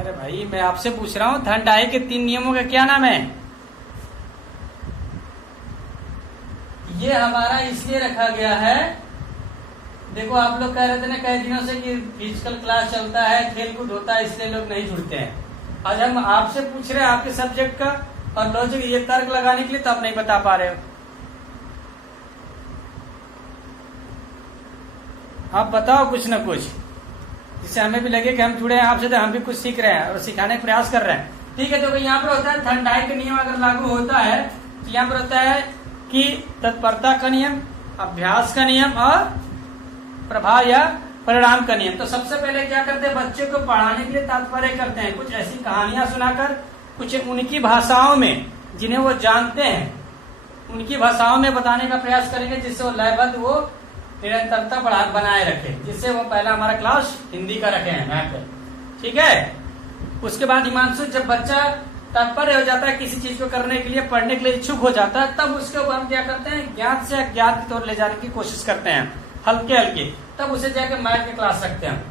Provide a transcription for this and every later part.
अरे भाई मैं आपसे पूछ रहा हूँ थर्डाई के 3 नियमों का क्या नाम है? ये हमारा इसलिए रखा गया है, देखो आप लोग कह रहे थे ना कई दिनों से कि फिजिकल क्लास चलता है, खेल कूद होता है, इसलिए लोग नहीं जुड़ते हैं। आज हम आपसे पूछ रहे हैं आपके सब्जेक्ट का और लॉजिक ये तर्क लगाने के लिए, तो आप नहीं बता पा रहे हो। आप बताओ कुछ ना कुछ, जिससे हमें भी लगे कि हम जुड़े हैं आपसे, तो हम भी कुछ सीख रहे हैं और सिखाने का प्रयास कर रहे हैं। ठीक है, तो यहाँ पर होता है थर्डाई का नियम अगर लागू होता है तो यहाँ पर होता है कि तत्परता का नियम, अभ्यास का नियम और प्रभाव या परिणाम का नियम। तो सबसे पहले क्या करते हैं, बच्चे को पढ़ाने के लिए तात्पर्य करते हैं, कुछ ऐसी कहानियां सुनाकर, कुछ उनकी भाषाओं में जिन्हें वो जानते हैं उनकी भाषाओं में बताने का प्रयास करेंगे, जिससे वो लयबद्ध वो निरंतरता बनाए रखे। जिससे वो पहला हमारा क्लास हिंदी का रखे हैं यहाँ पे। ठीक है, उसके बाद हिमांशु जब बच्चा तत्पर हो जाता है किसी चीज को करने के लिए, पढ़ने के लिए इच्छुक हो जाता है, तब उसके ऊपर हम क्या करते हैं, ज्ञात से अज्ञात की ओर ले जाने की कोशिश करते हैं, हल्के हल्के। तब उसे जाकर मैथ की क्लास रखते हैं।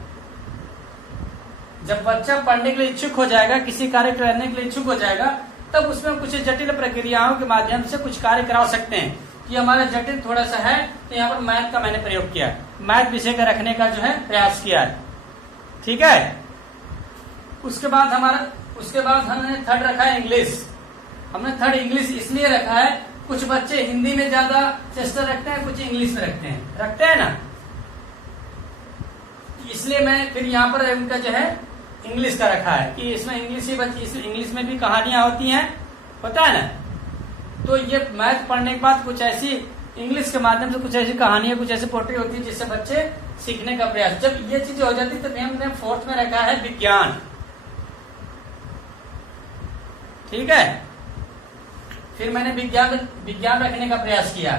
जब बच्चा पढ़ने के लिए इच्छुक हो जाएगा, किसी कार्य करने के लिए इच्छुक हो जाएगा, तब उसमें कुछ जटिल प्रक्रियाओं के माध्यम से कुछ कार्य करा सकते हैं। कि हमारा जटिल थोड़ा सा है, तो यहाँ पर मैथ का मैंने प्रयोग किया, मैथ विषय का रखने का जो है प्रयास किया है। ठीक है, उसके बाद हमने थर्ड रखा है इंग्लिश। हमने थर्ड इंग्लिश इसलिए रखा है, कुछ बच्चे हिंदी में ज्यादा चेष्टा रखते हैं, कुछ इंग्लिश में रखते हैं ना, इसलिए मैं फिर यहाँ पर उनका जो है इंग्लिश का रखा है कि इसमें इंग्लिश ही बच्चे, इंग्लिश में भी कहानियां होती हैं, पता है ना। तो ये मैथ पढ़ने के बाद कुछ ऐसी इंग्लिश के माध्यम से कुछ ऐसी कहानियां, कुछ ऐसी पोट्री होती है जिससे बच्चे सीखने का प्रयास। जब ये चीजें हो जाती तो हमने फोर्थ में रखा है विज्ञान। ठीक है, फिर मैंने विज्ञान रखने का प्रयास किया।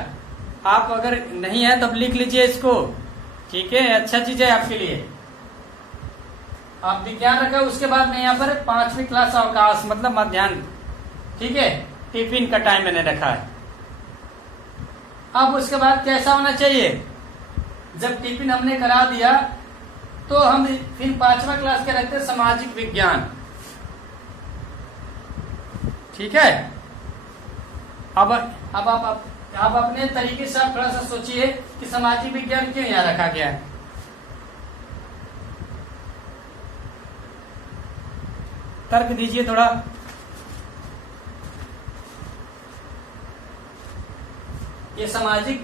आप अगर नहीं है तो अब लिख लीजिए इसको। ठीक है, अच्छा चीज है आपके लिए। आप विज्ञान रखा, उसके बाद में यहाँ पर 5वीं क्लास अवकाश मतलब मध्याह्न। ठीक है, टिफिन का टाइम मैंने रखा है। अब उसके बाद कैसा होना चाहिए, जब टिफिन हमने करा दिया तो हम फिर 5वां क्लास के रखते हैं सामाजिक विज्ञान। ठीक है, अब आप अपने तरीके से आप थोड़ा सा सोचिए कि सामाजिक विज्ञान क्यों यहाँ रखा गया है। तर्क दीजिए थोड़ा। ये सामाजिक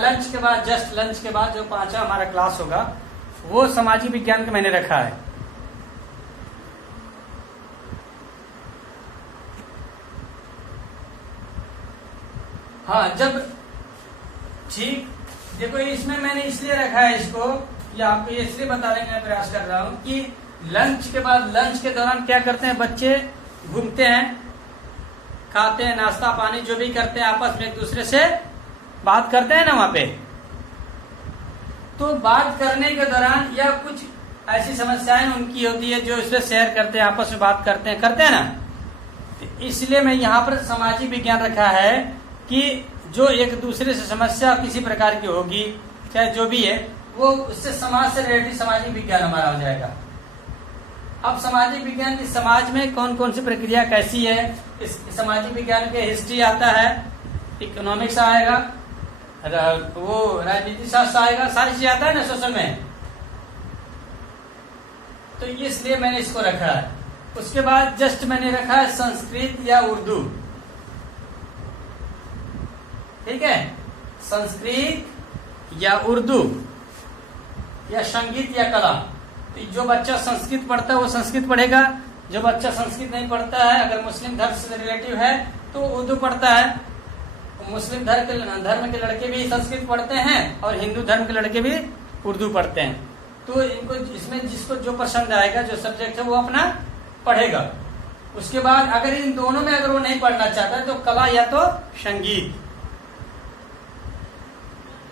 लंच के बाद, जस्ट लंच के बाद जो 5वां हमारा क्लास होगा वो सामाजिक विज्ञान का मैंने रखा है। हाँ, जब ठीक देखो इसमें मैंने इसलिए रखा है इसको, या आपको ये इसलिए बताने का प्रयास कर रहा हूं कि लंच के बाद, लंच के दौरान क्या करते हैं बच्चे, घूमते हैं, खाते हैं, नाश्ता पानी जो भी करते हैं, आपस में एक दूसरे से बात करते हैं ना वहां पे। तो बात करने के दौरान या कुछ ऐसी समस्याएं उनकी होती है जो इसमें शेयर करते हैं, आपस में बात करते हैं ना। इसलिए मैं यहाँ पर सामाजिक विज्ञान रखा है कि जो एक दूसरे से समस्या किसी प्रकार की होगी, चाहे जो भी है, वो उससे समाज से रिलेटेड सामाजिक विज्ञान हमारा हो जाएगा। अब सामाजिक विज्ञान की समाज में कौन कौन सी प्रक्रिया कैसी है, इस सामाजिक विज्ञान के हिस्ट्री आता है, इकोनॉमिक्स आएगा, वो राजनीति शास्त्र आएगा, सारी चीजें आता है ना सोशल में। तो इसलिए मैंने इसको रखा है। उसके बाद जस्ट मैंने रखा है संस्कृत या उर्दू। ठीक है, संस्कृत या उर्दू या संगीत या कला। तो जो बच्चा संस्कृत पढ़ता है वो संस्कृत पढ़ेगा, जो बच्चा संस्कृत नहीं पढ़ता है, अगर मुस्लिम धर्म से रिलेटिव है तो उर्दू पढ़ता है। मुस्लिम धर्म के लड़के भी संस्कृत पढ़ते हैं और हिंदू धर्म के लड़के भी उर्दू पढ़ते हैं। तो इनको इसमें जिसको जो पसंद आएगा, जो सब्जेक्ट है वो अपना पढ़ेगा। उसके बाद अगर इन दोनों में अगर वो नहीं पढ़ना चाहता है तो कला या तो संगीत।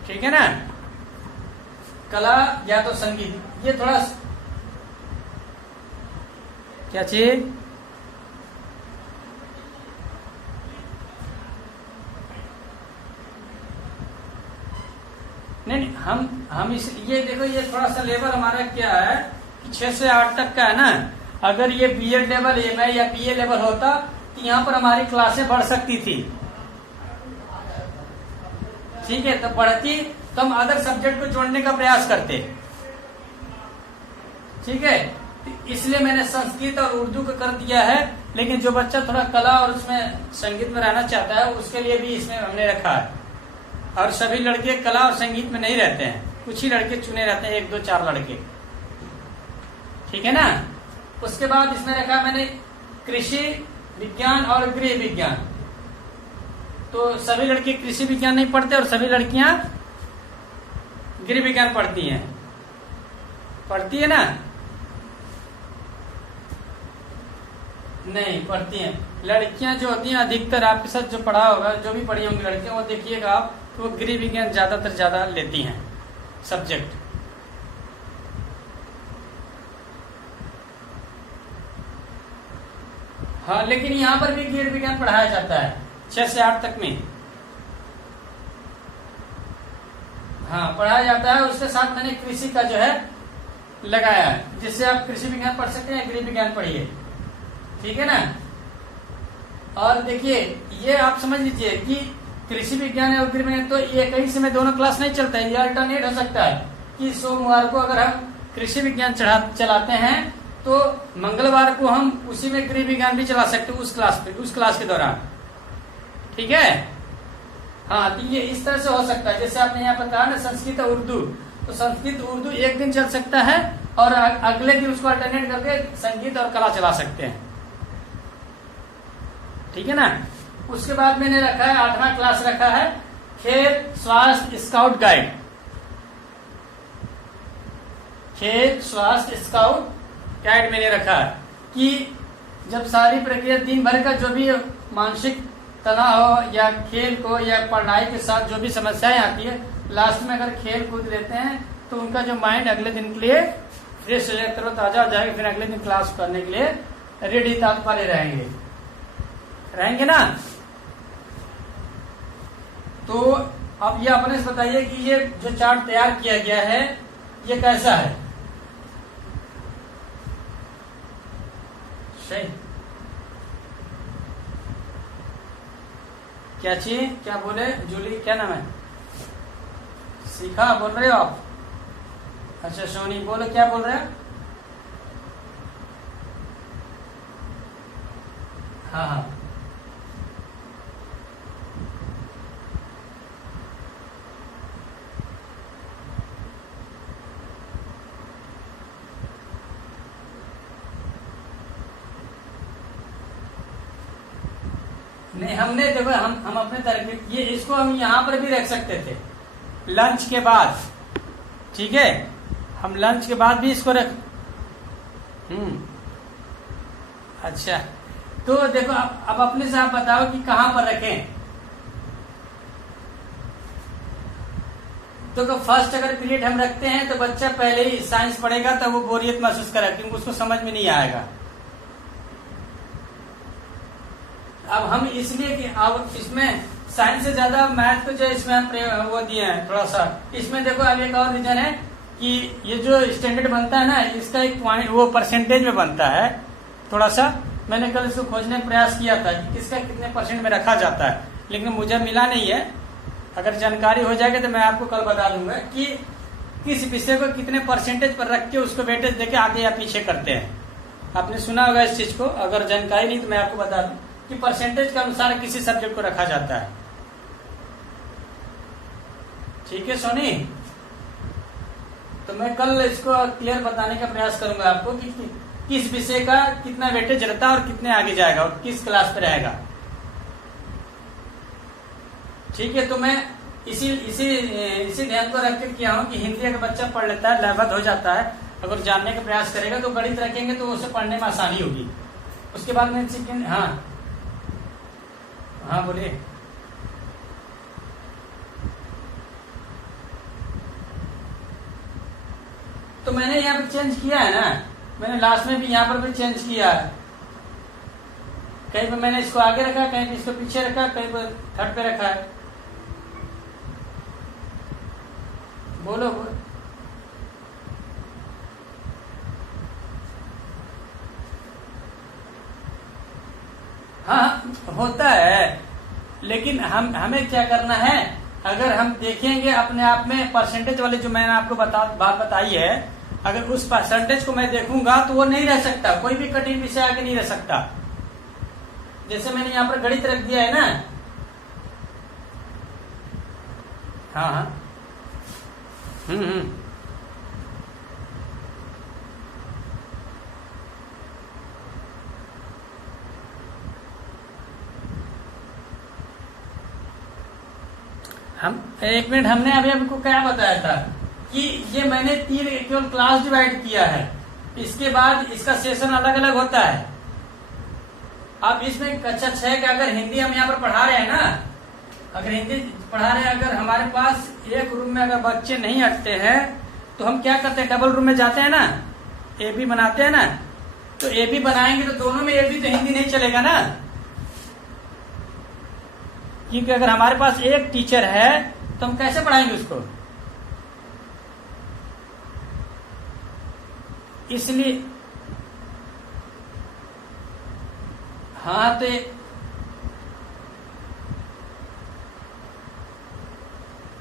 ठीक है ना, कला या तो संगीत। ये थोड़ा क्या चीज, नहीं हम इस ये देखो, ये थोड़ा सा लेवल हमारा क्या है कि 6 से 8 तक का है ना, अगर ये बीएड लेवल, एमए या बीए लेवल होता तो यहाँ पर हमारी क्लासें बढ़ सकती थी। ठीक है, तो बढ़ती तो हम अदर सब्जेक्ट को जोड़ने का प्रयास करते। ठीक है, इसलिए मैंने संस्कृत और उर्दू को कर दिया है। लेकिन जो बच्चा थोड़ा कला और उसमें संगीत में रहना चाहता है उसके लिए भी इसमें हमने रखा है। और सभी लड़के कला और संगीत में नहीं रहते हैं, कुछ ही लड़के चुने रहते हैं, 1 2 4 लड़के। ठीक है ना। उसके बाद इसमें रखा मैंने कृषि विज्ञान और गृह विज्ञान। तो सभी लड़के कृषि विज्ञान नहीं पढ़ते और सभी लड़कियां गृह विज्ञान पढ़ती हैं। पढ़ती है ना? नहीं पढ़ती हैं। लड़कियां जो होती हैं अधिकतर आपके साथ जो पढ़ा होगा, जो भी पढ़ी होंगी लड़कियां, वो देखिएगा आप तो वो गृह विज्ञान ज्यादातर ज्यादा लेती हैं सब्जेक्ट। हाँ, लेकिन यहाँ पर भी गृह विज्ञान पढ़ाया जाता है 6 से 8 तक में। हाँ, पढ़ाया जाता है। उसके साथ मैंने कृषि का जो है लगाया है, जिससे आप कृषि विज्ञान पढ़ सकते हैं, गृह विज्ञान पढ़िए। ठीक है ना। और देखिए ये आप समझ लीजिए कि कृषि विज्ञान और गृह विज्ञान तो ये कहीं से में दोनों क्लास नहीं चलता है। ये अल्टरनेट हो सकता है कि सोमवार को अगर हम कृषि विज्ञान चलाते हैं तो मंगलवार को हम उसी में गृह विज्ञान भी चला सकते हैं उस क्लास के दौरान। ठीक है। हाँ, तो ये इस तरह से हो सकता है। जैसे आपने यहाँ पर कहा ना संस्कृत और उर्दू, तो संस्कृत उर्दू एक दिन चल सकता है और अगले दिन उसको अल्टरनेट करके संगीत और कला चला सकते हैं। ठीक है ना। उसके बाद मैंने रखा है 8वां क्लास रखा है खेल स्वास्थ्य स्काउट गाइड। खेल स्वास्थ्य स्काउट गाइड मैंने रखा है कि जब सारी प्रक्रिया दिन भर का जो भी मानसिक तनाव हो या खेल को या पढ़ाई के साथ जो भी समस्याएं आती है, लास्ट में अगर खेल कूद लेते हैं तो उनका जो माइंड अगले दिन के लिए फ्रेश हो जाए, तरोताजा हो जाएगा, फिर अगले दिन क्लास करने के लिए रेडी तात्पर्य रहेंगे ना। तो अब ये अपने से बताइए कि ये जो चार्ट तैयार किया गया है ये कैसा है? सही। क्या चीज, क्या बोले जूली, क्या नाम है? सीखा बोल रहे हो आप? अच्छा सोनी बोलो, क्या बोल रहे हो? हाँ हाँ, नहीं हमने देखो हम अपने तरफ ये इसको हम यहाँ पर भी रख सकते थे लंच के बाद। ठीक है, हम लंच के बाद भी इसको रख। अच्छा, तो देखो अब अपने से आप बताओ कि कहाँ पर रखें। तो फर्स्ट अगर पीरियड हम रखते हैं तो बच्चा पहले ही साइंस पढ़ेगा तो वो बोरियत महसूस करेगा क्योंकि उसको समझ में नहीं आएगा। अब हम इसलिए कि अब इसमें साइंस से ज्यादा मैथ को जो इसमें हम वो दिए हैं थोड़ा सा। इसमें देखो अब एक और रीजन है कि ये जो स्टैंडर्ड बनता है ना, इसका एक पॉइंट वो परसेंटेज में बनता है। थोड़ा सा मैंने कल इसको खोजने का प्रयास किया था कि किसका कितने % में रखा जाता है, लेकिन मुझे मिला नहीं है। अगर जानकारी हो जाएगी तो मैं आपको कल बता दूंगा कि किस विषय को कितने % पर रख के उसको वेटेज देके आगे या पीछे करते हैं। आपने सुना होगा इस चीज को, अगर जानकारी नहीं तो मैं आपको बता दूं कि परसेंटेज के अनुसार किसी सब्जेक्ट को रखा जाता है। ठीक है सोनी, तो मैं कल इसको क्लियर बताने का प्रयास करूंगा आपको कि किस विषय का कितना वेटेज रहता है और कितने आगे जाएगा और किस क्लास पे रहेगा। ठीक है, तो मैं इसी ध्यान को रख के किया हूं कि हिंदी अगर बच्चा पढ़ लेता है, लयबद्ध हो जाता है, अगर जानने का प्रयास करेगा तो गणित रखेंगे तो उसे पढ़ने में आसानी होगी। उसके बाद में सेकेंड, हाँ बोलिए। तो मैंने यहाँ पे चेंज किया है ना, मैंने लास्ट में भी यहाँ पर भी चेंज किया है। कहीं पे मैंने इसको आगे रखा, कहीं पे इसको पीछे रखा, कहीं पे थर्ड पे रखा है। बोलो बोलो। हाँ होता है, लेकिन हमें क्या करना है, अगर हम देखेंगे अपने आप में परसेंटेज वाले जो मैंने आपको बात बताई है, अगर उस परसेंटेज को मैं देखूंगा तो वो नहीं रह सकता, कोई भी कठिन विषय आगे नहीं रह सकता। जैसे मैंने यहाँ पर गणित रख दिया है ना, हाँ हाँ हम एक मिनट, हमने अभी आपको क्या बताया था कि ये मैंने 3 केवल क्लास डिवाइड किया है, इसके बाद इसका सेशन अलग अलग होता है। अब इसमें कक्षा 6 का अगर हिंदी हम यहाँ पर पढ़ा रहे हैं ना, अगर हिंदी पढ़ा रहे हैं, अगर हमारे पास एक रूम में अगर बच्चे नहीं अटते हैं तो हम क्या करते हैं, डबल रूम में जाते हैं ना, AB बनाते हैं ना, तो AB बनाएंगे तो दोनों में AB तो हिंदी नहीं चलेगा ना, क्योंकि अगर हमारे पास एक टीचर है तो हम कैसे पढ़ाएंगे उसको। इसलिए हाँ, तो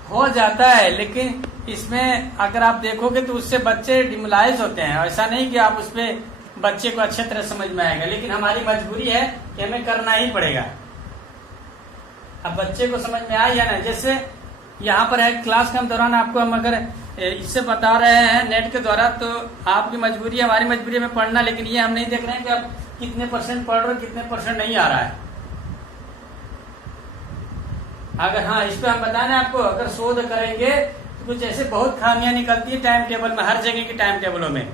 हो जाता है, लेकिन इसमें अगर आप देखोगे तो उससे बच्चे डिमोलाइज होते हैं। ऐसा नहीं कि आप उसमें बच्चे को अच्छे तरह समझ में आएगा, लेकिन हमारी मजबूरी है कि हमें करना ही पड़ेगा। अब बच्चे को समझ में आ या ना, जैसे यहाँ पर है क्लास के दौरान आपको हम अगर इससे बता रहे हैं नेट के द्वारा, तो आपकी मजबूरी हमारी मजबूरी में पढ़ना, लेकिन ये हम नहीं देख रहे हैं कि आप कितने % पढ़ रहे हो, कितने % नहीं आ रहा है। अगर हाँ, इस पे हम बताने आपको, अगर शोध करेंगे तो कुछ ऐसे बहुत खामियां निकलती है टाइम टेबल में, हर जगह की टाइम टेबलों में,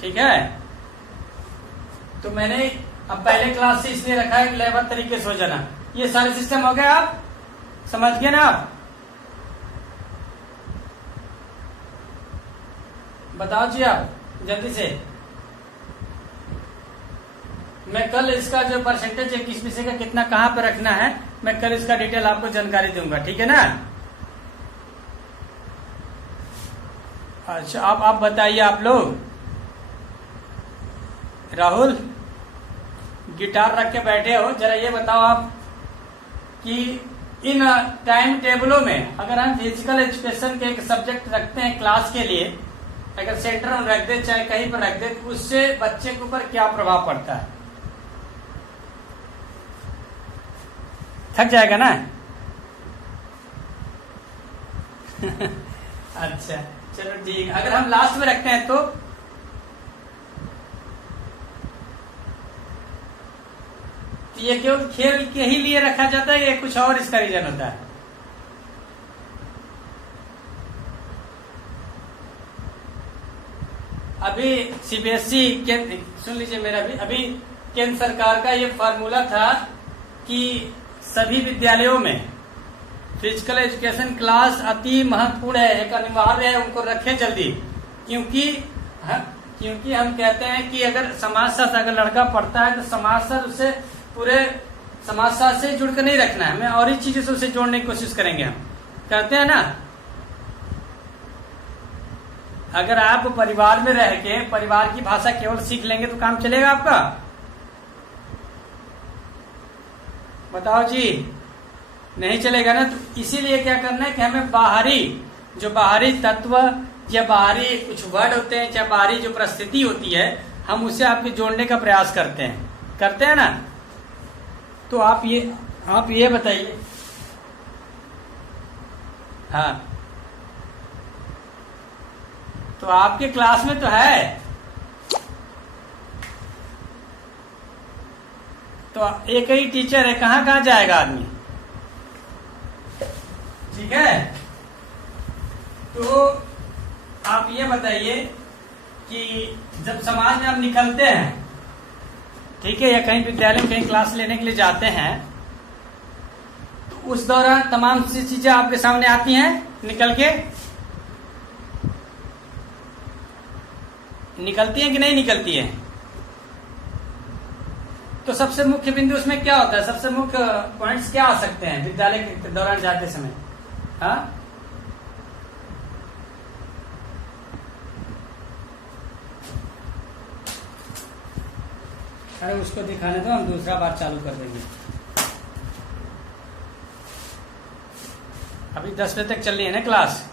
ठीक है। तो मैंने अब पहले क्लास से इसलिए रखा है कि लेबर तरीके से हो जाना। ये सारे सिस्टम हो गए, आप समझ गए ना। आप बताओ जी, आप जल्दी से। मैं कल इसका जो परसेंटेज है किस विषय का कितना कहाँ पे रखना है, मैं कल इसका डिटेल आपको जानकारी दूंगा, ठीक है ना। अच्छा, आप बताइए, आप लोग, राहुल गिटार रख के बैठे हो, जरा ये बताओ आप कि इन टाइम टेबलों में अगर हम फिजिकल एजुकेशन के एक सब्जेक्ट रखते हैं क्लास के लिए, अगर सेंटर में रख दे चाहे कहीं पर रख दे, तो उससे बच्चे के ऊपर क्या प्रभाव पड़ता है। थक जाएगा ना। अच्छा चलो ठीक, अगर हम लास्ट में रखते हैं तो ये केवल खेल के ही लिए रखा जाता है या कुछ और इसका रीजन होता है। अभी CBSE सुन लीजिए मेरा भी, अभी केंद्र सरकार का ये फार्मूला था कि सभी विद्यालयों में फिजिकल एजुकेशन क्लास अति महत्वपूर्ण है, एक अनिवार्य है, उनको रखें जल्दी, क्योंकि हम कहते हैं कि अगर समाजशास्त्र अगर लड़का पढ़ता है तो समाजशास्त्र उससे पूरे समाजशास्त्र से जुड़ कर नहीं रखना है, हमें और ही चीजों से उसे जोड़ने की कोशिश करेंगे, हम करते हैं ना। अगर आप परिवार में रह के परिवार की भाषा केवल सीख लेंगे तो काम चलेगा आपका, बताओ जी, नहीं चलेगा ना। तो इसीलिए क्या करना है कि हमें बाहरी तत्व या बाहरी कुछ वर्ड होते हैं, या बाहरी जो परिस्थिति होती है, हम उसे आपके जोड़ने का प्रयास करते हैं ना। तो आप ये बताइए, हाँ, तो आपके क्लास में तो है, तो एक ही टीचर है, कहाँ कहाँ जाएगा आदमी, ठीक है। तो आप ये बताइए कि जब समाज में हम निकलते हैं, ठीक है, या कहीं विद्यालय में कहीं क्लास लेने के लिए जाते हैं, तो उस दौरान तमाम सी चीजें आपके सामने आती हैं, निकलती हैं कि नहीं निकलती हैं। तो सबसे मुख्य बिंदु उसमें क्या होता है, सबसे मुख्य पॉइंट्स क्या आ सकते हैं विद्यालय के दौरान जाते समय, हाँ। अरे उसको दिखाने दो, हम दूसरा बार चालू कर देंगे। अभी 10 बजे तक चल रही है ना क्लास।